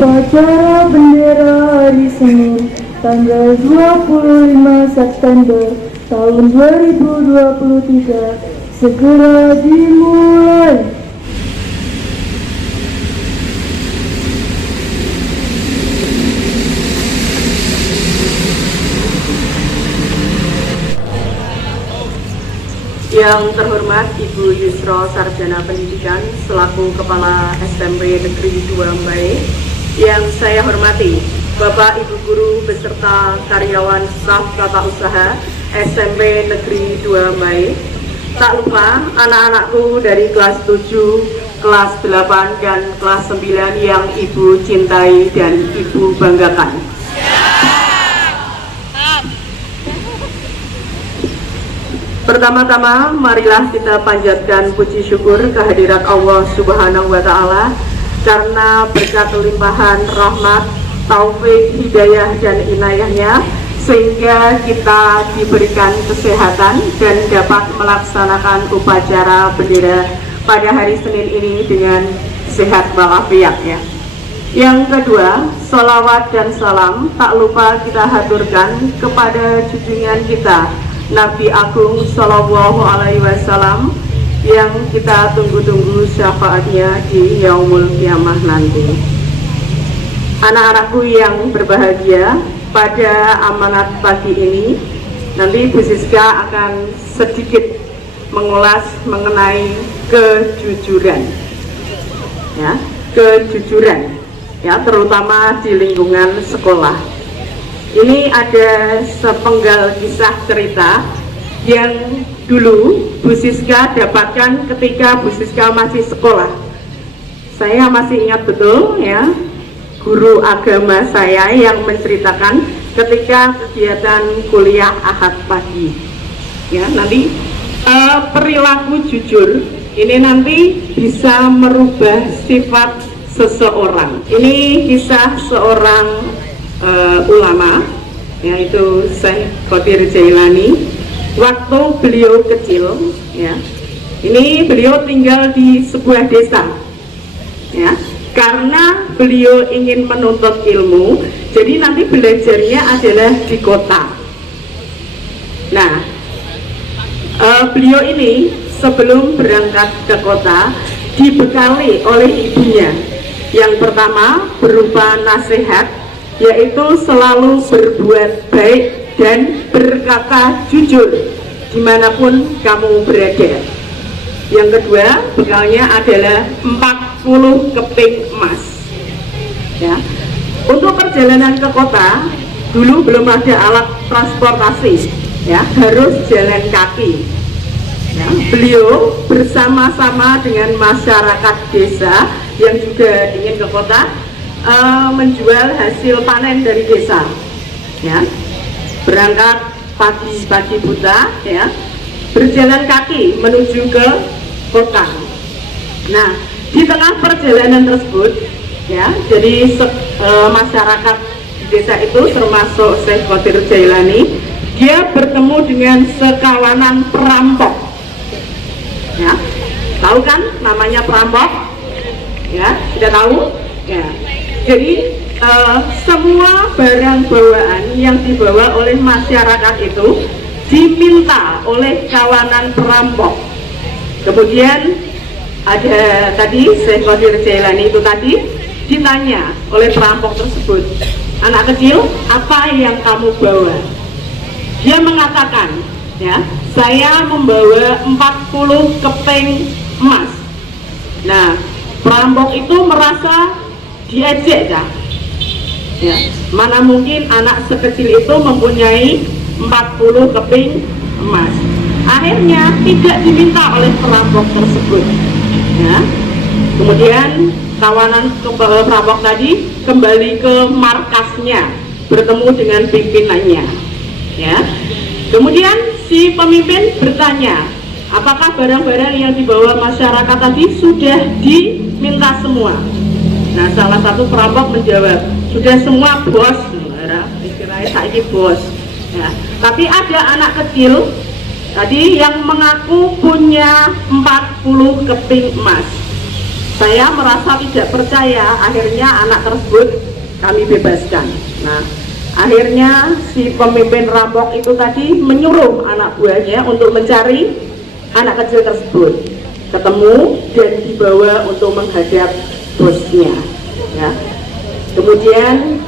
Upacara bendera hari Senin tanggal 25 September tahun 2023 segera dimulai. Yang terhormat Ibu Yusro Sarjana Pendidikan selaku Kepala SMP Negeri 2 Mbae, yang saya hormati Bapak Ibu Guru beserta karyawan staf tata usaha SMP Negeri 2 Mbae, tak lupa anak-anakku dari kelas 7, kelas 8, dan kelas 9 yang Ibu cintai dan Ibu banggakan. Pertama-tama, marilah kita panjatkan puji syukur kehadirat Allah Subhanahu wa Ta'ala karena berkat limpahan rahmat, taufik, hidayah, dan inayahnya, sehingga kita diberikan kesehatan dan dapat melaksanakan upacara bendera pada hari Senin ini dengan sehat walafiat ya. Yang kedua, sholawat dan salam tak lupa kita haturkan kepada junjungan kita Nabi Agung Sallallahu Alaihi Wasallam yang kita tunggu-tunggu syafaatnya di Yaumul Qiyamah nanti. Anak-anakku yang berbahagia, pada amanat pagi ini nanti Bu Siska akan sedikit mengulas mengenai kejujuran, ya, kejujuran, ya, terutama di lingkungan sekolah. Ini ada sepenggal kisah cerita yang dulu Bu Siska dapatkan ketika Bu Siska masih sekolah. Saya masih ingat betul ya, guru agama saya yang menceritakan ketika kegiatan kuliah Ahad pagi. Ya, nanti perilaku jujur ini nanti bisa merubah sifat seseorang. Ini kisah seorang ulama, yaitu Syekh Qadir Jailani. Waktu beliau kecil, ya, ini beliau tinggal di sebuah desa, ya, karena beliau ingin menuntut ilmu, jadi nanti belajarnya adalah di kota. Nah, beliau ini sebelum berangkat ke kota dibekali oleh ibunya. Yang pertama berupa nasihat, yaitu selalu berbuat baik dan berkata jujur dimanapun kamu berada. Yang kedua, bekalnya adalah 40 keping emas. Ya. Untuk perjalanan ke kota, dulu belum ada alat transportasi, ya, harus jalan kaki. Ya, beliau bersama-sama dengan masyarakat desa yang juga ingin ke kota, menjual hasil panen dari desa, ya, berangkat pagi buta, ya, berjalan kaki menuju ke kota. Nah, di tengah perjalanan tersebut, ya, jadi masyarakat desa itu termasuk Syekh Qadir Jailani, dia bertemu dengan sekawanan perampok, ya, tahu kan namanya perampok, ya, sudah tahu, ya. Jadi semua barang bawaan yang dibawa oleh masyarakat itu diminta oleh kawanan perampok. Kemudian ada tadi Syekh Qadir Jailani itu tadi ditanya oleh perampok tersebut, anak kecil, apa yang kamu bawa? Dia mengatakan, ya, saya membawa 40 keping emas. Nah, perampok itu merasa diejek dah, ya, mana mungkin anak sekecil itu mempunyai 40 keping emas. Akhirnya tidak diminta oleh perampok tersebut, ya. Kemudian kawanan perampok tadi kembali ke markasnya, bertemu dengan pimpinannya, ya. Kemudian si pemimpin bertanya, apakah barang-barang yang dibawa masyarakat tadi sudah diminta semua? Nah, salah satu perampok menjawab, sudah semua bos, istilahnya saya bos. Ya. Tapi ada anak kecil tadi yang mengaku punya 40 keping emas. Saya merasa tidak percaya, akhirnya anak tersebut kami bebaskan. Nah, akhirnya si pemimpin rampok itu tadi menyuruh anak buahnya untuk mencari anak kecil tersebut. Ketemu dan dibawa untuk menghadap bosnya. Ya. Kemudian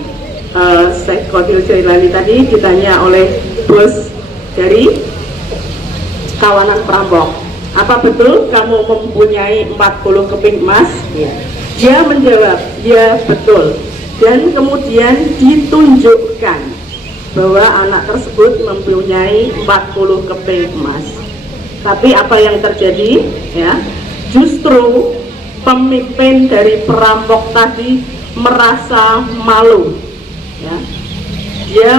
Syekh Qadir Jailani tadi ditanya oleh bos dari kawanan perampok, apa betul kamu mempunyai 40 keping emas? Ya. Dia menjawab, ya betul. Dan kemudian ditunjukkan bahwa anak tersebut mempunyai 40 keping emas. Tapi apa yang terjadi? Ya, justru pemimpin dari perampok tadi merasa malu. Ya. Dia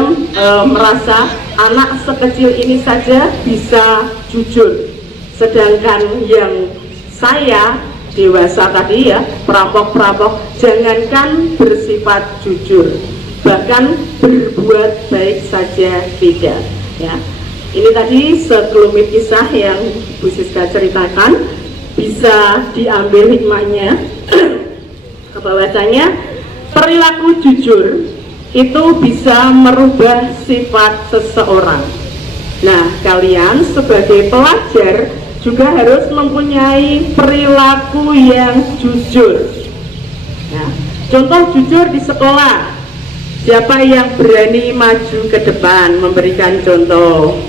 merasa anak sekecil ini saja bisa jujur, sedangkan yang saya dewasa tadi ya, perampok-perampok jangankan bersifat jujur, bahkan berbuat baik saja tidak. Ya, ini tadi sekelumit kisah yang Bu Siska ceritakan, bisa diambil hikmahnya bahwasanya perilaku jujur itu bisa merubah sifat seseorang. Nah, kalian sebagai pelajar juga harus mempunyai perilaku yang jujur. Nah, contoh jujur di sekolah. Siapa yang berani maju ke depan memberikan contoh?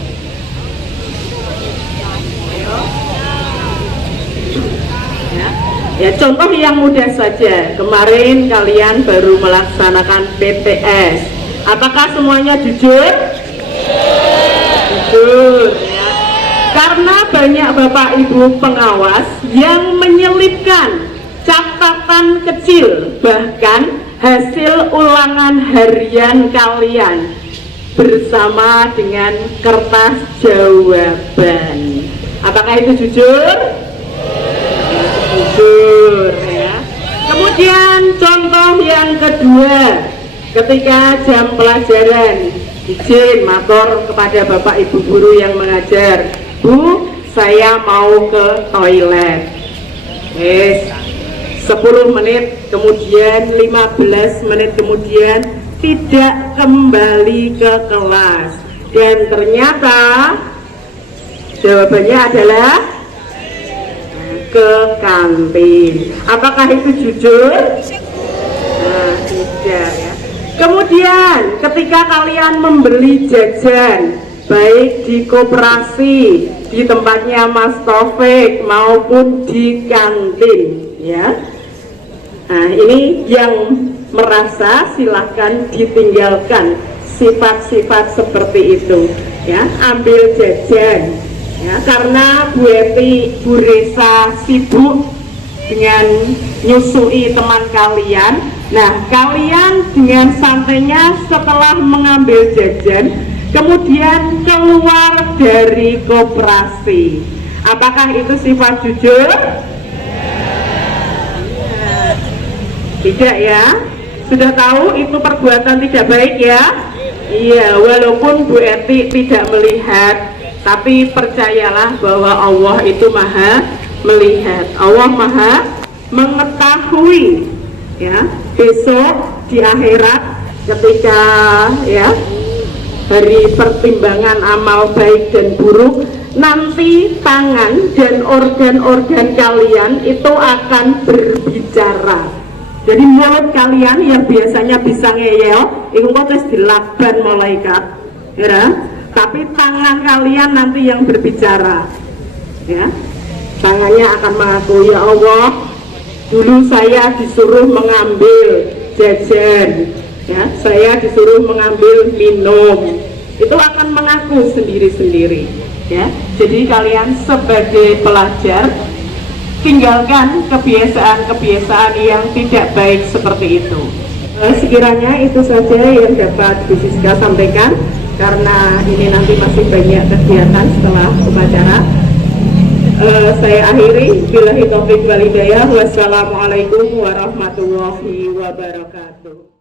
Ya, contoh yang mudah saja. Kemarin kalian baru melaksanakan PTS. Apakah semuanya jujur? Jujur. Ya. Karena banyak Bapak Ibu pengawas yang menyelipkan catatan kecil, bahkan hasil ulangan harian kalian bersama dengan kertas jawaban. Apakah itu jujur? Jujur ya. Kemudian contoh yang kedua, ketika jam pelajaran, izin matur kepada Bapak Ibu guru yang mengajar, Bu, saya mau ke toilet. 10 menit kemudian, 15 menit kemudian tidak kembali ke kelas, dan ternyata jawabannya adalah ke kantin. Apakah itu jujur? Nah, tidak ya. Kemudian ketika kalian membeli jajan, baik di koperasi, di tempatnya Mas Taufik maupun di kantin, ya. Nah, ini yang merasa silahkan ditinggalkan sifat-sifat seperti itu, ya. Ambil jajan, ya, karena Bu Eti, Bu Resa sibuk dengan nyusui teman kalian. Nah, kalian dengan santainya setelah mengambil jajan, kemudian keluar dari koperasi. Apakah itu sifat jujur? Tidak ya. Sudah tahu itu perbuatan tidak baik ya? Iya, walaupun Bu Eti tidak melihat, tapi percayalah bahwa Allah itu maha melihat. Allah maha mengetahui. Ya, besok di akhirat ketika ya hari pertimbangan amal baik dan buruk, nanti tangan dan organ-organ kalian itu akan berbicara. Jadi mulut kalian yang biasanya bisa ngeyel, itu terus dilakban malaikat, ya. Tapi tangan kalian nanti yang berbicara, ya. Tangannya akan mengaku, ya Allah, dulu saya disuruh mengambil jajan, ya, saya disuruh mengambil minum. Itu akan mengaku sendiri-sendiri, ya. Jadi kalian sebagai pelajar, tinggalkan kebiasaan-kebiasaan yang tidak baik seperti itu. Sekiranya itu saja yang dapat Bu Siska sampaikan, karena ini nanti masih banyak kegiatan setelah upacara. Saya akhiri, billahi taufiq wal hidayah. Wassalamualaikum warahmatullahi wabarakatuh.